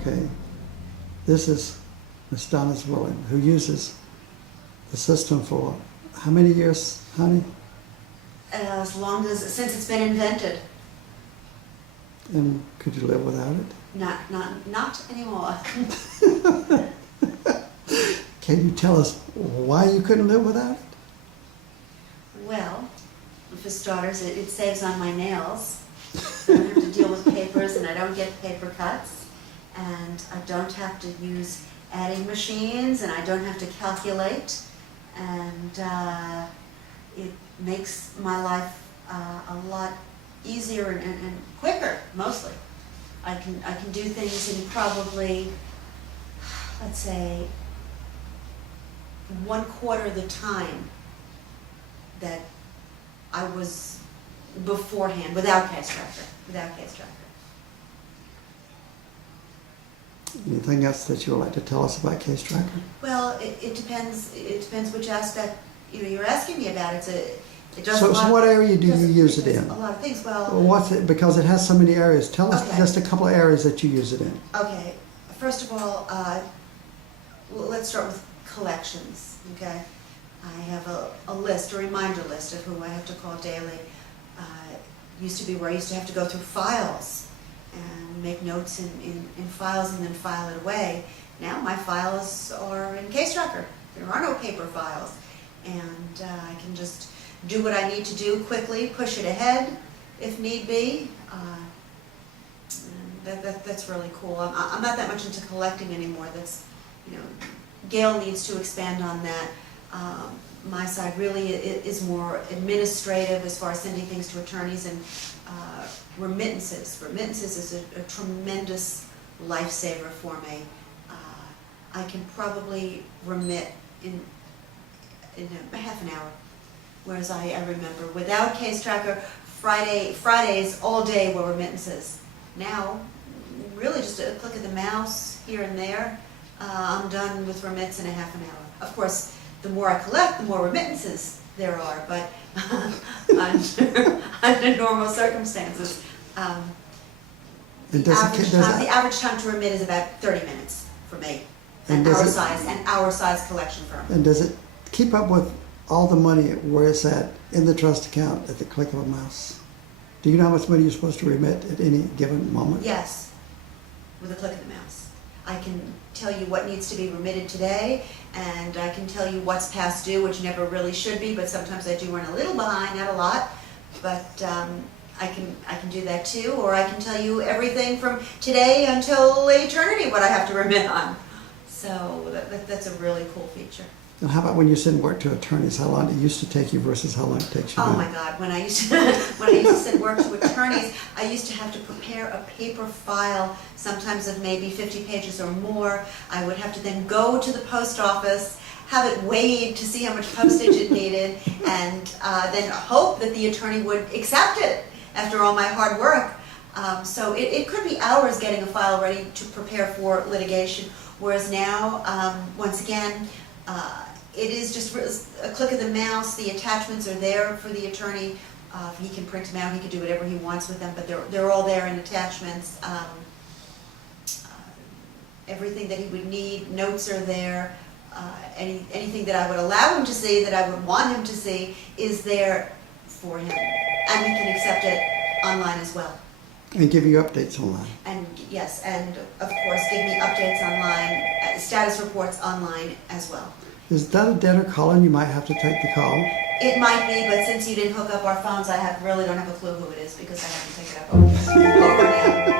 Okay. This is Miss Donna Zwilling, who uses the system for how many years, honey? As long as, since it's been invented. And could you live without it? Not anymore. Can you tell us why you couldn't live without it? Well, for starters, it saves on my nails. I don't have to deal with papers, and I don't get paper cuts. And I don't have to use adding machines, and I don't have to calculate. And it makes my life a lot easier and quicker, mostly. I can do things in probably, let's say, 1/4 the time that I was beforehand, without Case Tracker. Anything else that you would like to tell us about Case Tracker? Well, it depends which aspect you're asking me about. It does So, a lot, so what area do you use it does in? A lot of things. Well, What's it, because it has so many areas. Tell us Okay. just a couple of areas that you use it in. okay. First of all, let's start with collections, okay? I have a list, a reminder list of who I have to call daily. Used to be where I used to have to go through files and make notes in files and then file it away. Now my files are in Case Tracker. There are no paper files. And I can just do what I need to do quickly, push it ahead if need be. That's really cool. I'm not that much into collecting anymore. That's, Gail needs to expand on that. My side really is more administrative as far as sending things to attorneys and remittances. Remittances is a tremendous lifesaver for me. I can probably remit in a half an hour. Whereas I remember without Case Tracker, Fridays all day were remittances. Now, really just a click of the mouse here and there, I'm done with remits in a half an hour. Of course, the more I collect, the more remittances there are, but under normal circumstances, And the does average time to remit is about 30 minutes for me. And An does hour size collection firm. And does it keep up with all the money where it's at in the trust account at the click of a mouse? Do you know how much money you're supposed to remit at any given moment? Yes, with a click of the mouse. I can tell you what needs to be remitted today, and I can tell you what's past due, which never really should be, but sometimes I do run a little behind, not a lot. But I can do that too, or I can tell you everything from today until eternity what I have to remit on. So that's a really cool feature. And how about when you send work to attorneys? How long it used to take you versus how long it takes you Oh now? my God! When I used to send work to attorneys, I used to have to prepare a paper file, sometimes of maybe 50 pages or more. I would have to then go to the post office, have it weighed to see how much postage it needed, and then hope that the attorney would accept it after all my hard work. So it could be hours getting a file ready to prepare for litigation. Whereas now, once again, it is just a click of the mouse. The attachments are there for the attorney. He can print them out. He can do whatever he wants with them, but they're all there in attachments. Everything that he would need, notes are there. Anything that I would allow him to see, that I would want him to see, is there for him. And he can accept it online as well. And give you updates online. And yes, and of course give me updates online, status reports online as well. Is that a debtor calling? You might have to take the call. It might be, but since you didn't hook up our phones, I really don't have a clue who it is because I haven't picked it up over now.